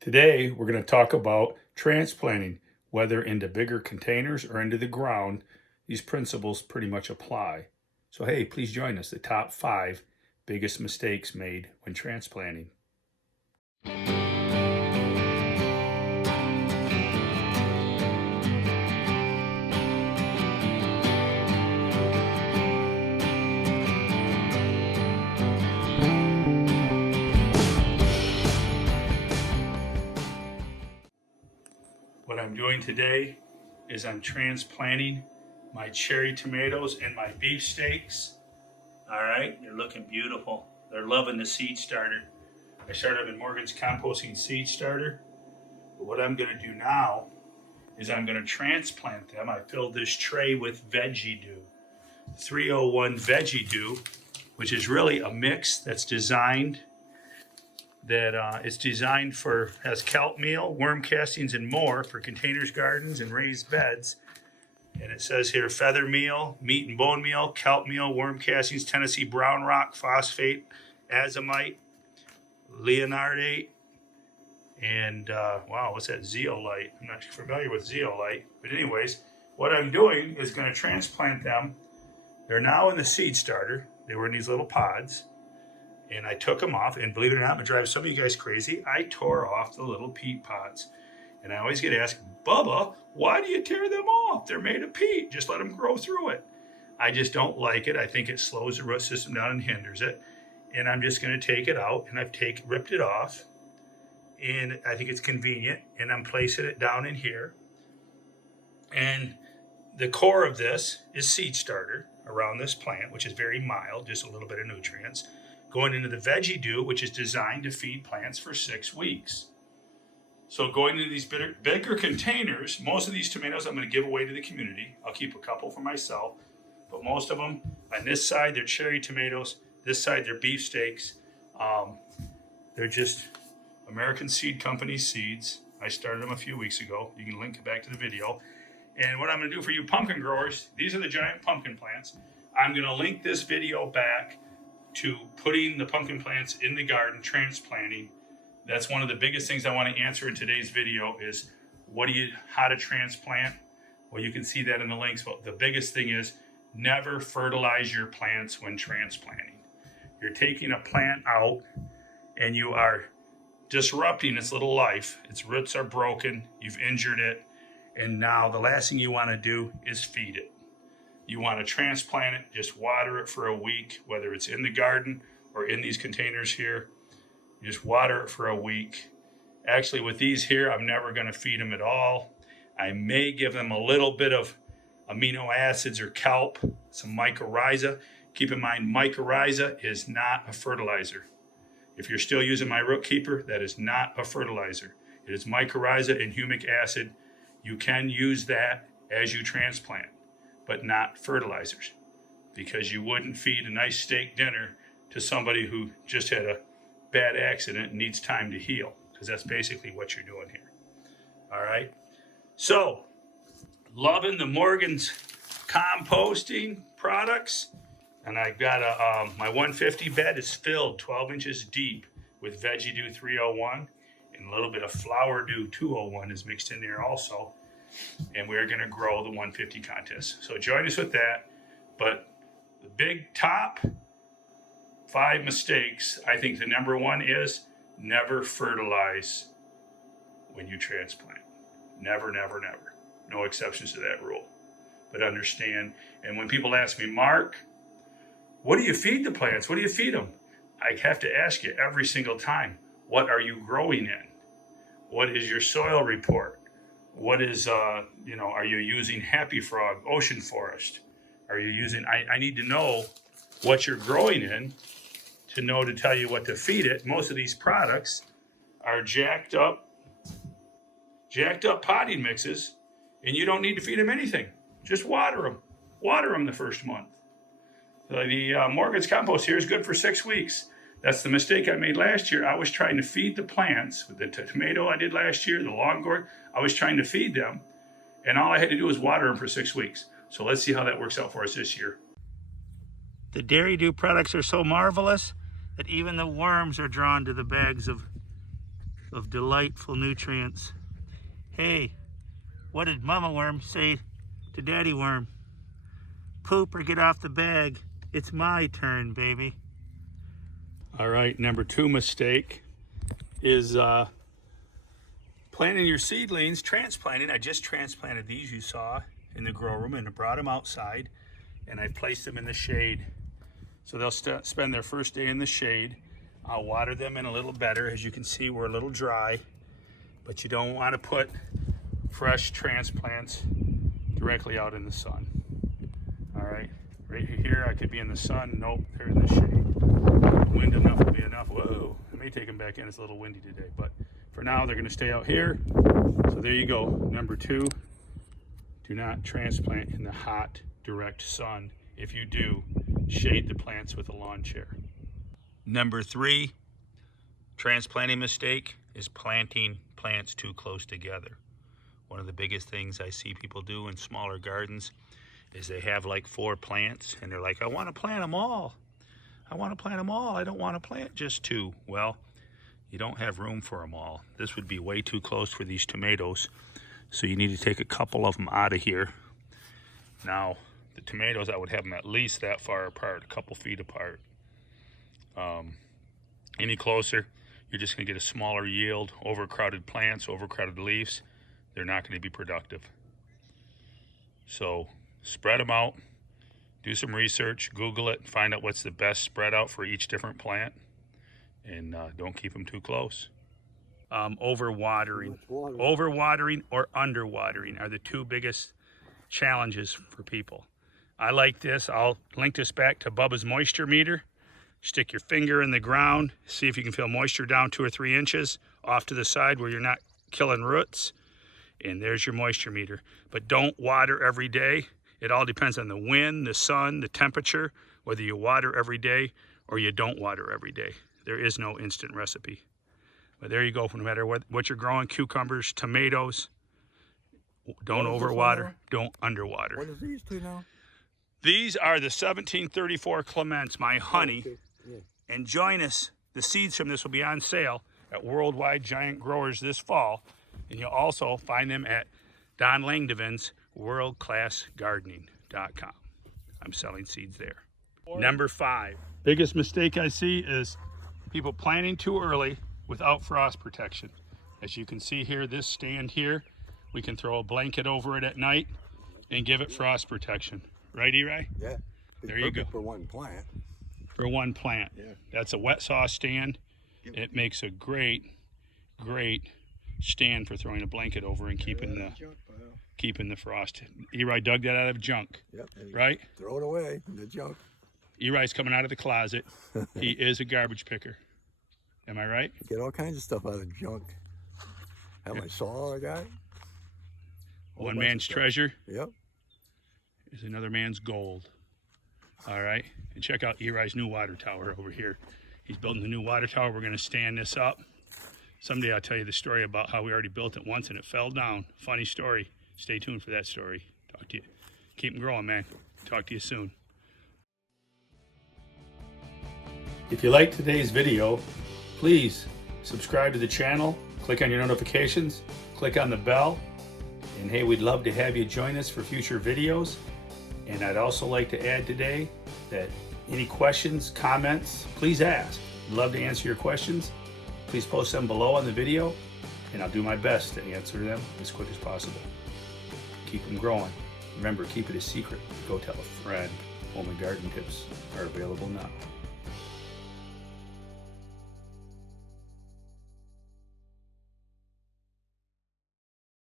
Today, we're going to talk about transplanting, whether into bigger containers or into the ground. These principles pretty much apply. So, hey, please join us, the top 5 biggest mistakes made when transplanting. What I'm doing today is I'm transplanting my cherry tomatoes and my beefsteaks. All right, they're looking beautiful. They're loving the seed starter. I started them in Morgan's composting seed starter. But what I'm going to do now is I'm going to transplant them. I filled this tray with Veggie Dew, 301 Veggie Dew, which is really a mix that's designed it's designed for, has kelp meal, worm castings, and more for containers, gardens, and raised beds. And it says here feather meal, meat and bone meal, kelp meal, worm castings, Tennessee brown rock, phosphate, azomite, leonardate, and wow, what's that? Zeolite. I'm not familiar with zeolite. But anyways, what I'm doing is going to transplant them. They're now in the seed starter. They were in these little pods. And I took them off, and believe it or not, I'm gonna drive some of you guys crazy. I tore off the little peat pods. And I always get asked, Bubba, why do you tear them off? They're made of peat. Just let them grow through it. I just don't like it. I think it slows the root system down and hinders it. And I'm just gonna take it out, and I've ripped it off. And I think it's convenient, and I'm placing it down in here. And the core of this is seed starter around this plant, which is very mild, just a little bit of nutrients, going into the Veggie Dew, which is designed to feed plants for 6 weeks. So going into these bigger containers, most of these tomatoes I'm going to give away to the community. I'll keep a couple for myself, but most of them, on this side, they're cherry tomatoes. This side, they're beefsteaks. They're just American Seed Company seeds. I started them a few weeks ago. You can link back to the video. And what I'm going to do for you pumpkin growers, these are the giant pumpkin plants. I'm going to link this video back to putting the pumpkin plants in the garden, transplanting. That's one of the biggest things I want to answer in today's video is how to transplant. Well, you can see that in the links, but the biggest thing is never fertilize your plants when transplanting. You're taking a plant out and you are disrupting its little life. Its roots are broken, you've injured it, and now the last thing you want to do is feed it. You want to transplant it, just water it for a week, whether it's in the garden or in these containers here. You just water it for a week. Actually, with these here, I'm never going to feed them at all. I may give them a little bit of amino acids or kelp, some mycorrhiza. Keep in mind, mycorrhiza is not a fertilizer. If you're still using my root keeper, that is not a fertilizer. It is mycorrhiza and humic acid. You can use that as you transplant, but not fertilizers, because you wouldn't feed a nice steak dinner to somebody who just had a bad accident and needs time to heal, because that's basically what you're doing here. All right. So, loving the Morgan's composting products, and I've got my 150 bed is filled 12 inches deep with Veggie Dew 301, and a little bit of Flower Dew 201 is mixed in there also. And we're going to grow the 150 contest. So join us with that. But the big top 5 mistakes, I think the number one is never fertilize when you transplant. Never, never, never. No exceptions to that rule. But understand, and when people ask me, Mark, what do you feed the plants? What do you feed them? I have to ask you every single time, what are you growing in? What is your soil report? What is, are you using Happy Frog, Ocean Forest? Are you using, I need to know what you're growing in to know to tell you what to feed it. Most of these products are jacked up potting mixes, and you don't need to feed them anything. Just water them. Water them the first month. The Morgan's compost here is good for 6 weeks. That's the mistake I made last year. I was trying to feed the plants with the tomato I did last year, the long gourd. I was trying to feed them, and all I had to do was water them for 6 weeks. So let's see how that works out for us this year. The Dairy Dew products are so marvelous that even the worms are drawn to the bags of of delightful nutrients. Hey, what did Mama Worm say to Daddy Worm? Poop or get off the bag. It's my turn, baby. All right, number 2 mistake is planting your seedlings, transplanting. I just transplanted these you saw in the grow room and I brought them outside and I placed them in the shade. So they'll spend their first day in the shade. I'll water them in a little better. As you can see, we're a little dry, but you don't want to put fresh transplants directly out in the sun. All right, right here I could be in the sun. Nope, they're in the shade. Wind enough will be enough. Whoa, I may take them back in. It's a little windy today, but for now they're going to stay out here. So there you go. Number 2, do not transplant in the hot, direct sun. If you do, shade the plants with a lawn chair. Number 3 transplanting mistake is planting plants too close together. One of the biggest things I see people do in smaller gardens is they have like 4 plants and they're like, I want to plant them all. I want to plant them all. I don't want to plant just 2. Well, you don't have room for them all. This would be way too close for these tomatoes. So you need to take a couple of them out of here. Now, the tomatoes, I would have them at least that far apart, a couple feet apart. Any closer, you're just going to get a smaller yield. Overcrowded plants, overcrowded leaves, they're not going to be productive. So spread them out, do some research, Google it, find out what's the best spread out for each different plant, and don't keep them too close. Overwatering or underwatering are the 2 biggest challenges for people. I like this. I'll link this back to Bubba's moisture meter. Stick your finger in the ground, see if you can feel moisture down 2 or 3 inches off to the side where you're not killing roots. And there's your moisture meter. But don't water every day. It all depends on the wind, the sun, the temperature, whether you water every day or you don't water every day. There is no instant recipe. But there you go. No matter what you're growing, cucumbers, tomatoes, don't overwater, don't underwater. What is these 2 now? These are the 1734 Clements, my honey. Okay. Yeah. And join us. The seeds from this will be on sale at Worldwide Giant Growers this fall. And you'll also find them at Don Langdevin's worldclassgardening.com. I'm selling seeds there. Number 5. Biggest mistake I see is people planting too early without frost protection. As you can see here, this stand here, we can throw a blanket over it at night and give it frost protection. Right, Eli? Yeah. There you go. For 1 plant. For 1 plant. Yeah. That's a wet saw stand. It makes a great stand for throwing a blanket over and keeping the frost. Eli dug that out of junk. Yep. Right? Throw it away in the junk. Eli's coming out of the closet. He is a garbage picker. Am I right? Get all kinds of stuff out of junk. Have my saw I got. One man's treasure. Yep. Is another man's gold. All right, and check out Eli's new water tower over here. He's building the new water tower. We're going to stand this up. Someday I'll tell you the story about how we already built it once and it fell down. Funny story. Stay tuned for that story. Talk to you. Keep them growing, man. Talk to you soon. If you liked today's video, please subscribe to the channel, click on your notifications, click on the bell, and hey, we'd love to have you join us for future videos. And I'd also like to add today that any questions, comments, please ask. I'd love to answer your questions. Please post them below on the video, and I'll do my best to answer them as quick as possible. Keep them growing. Remember, keep it a secret. Go tell a friend. Home and garden tips are available now.